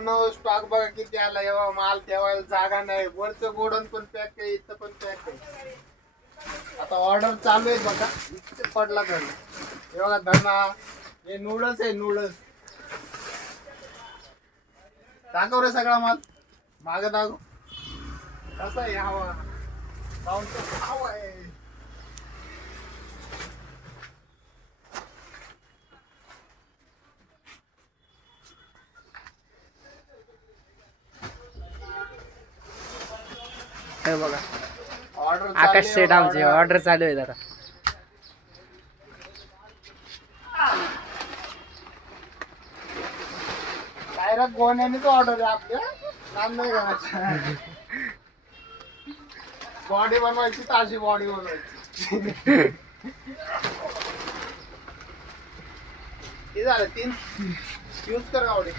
मित्रांनो स्टॉक बघा किती आला, एवढा माल ठेवायला जागा नाही. वरचं गोडन पण पॅक आहे, इथं पण पॅक आहे. आता ऑर्डर चालू आहे बघा. इथे पडला धना, हे बघा धना, हे नूडल्स आहे नूडल्स. दाखव रे सगळा माल माग दाखव कसा आहे. हवा हवा आहे. हे बघा ऑर्डर आकाश शेठ आमची ऑर्डर चालू आहे जरा. काय रे गोण्यानेच ऑर्डर आहे आपल्या, काम नाही करायचं. बॉडी बनवायची तर अशी बॉडी बनवायची. हे झालं 3 यूज कर गावडे.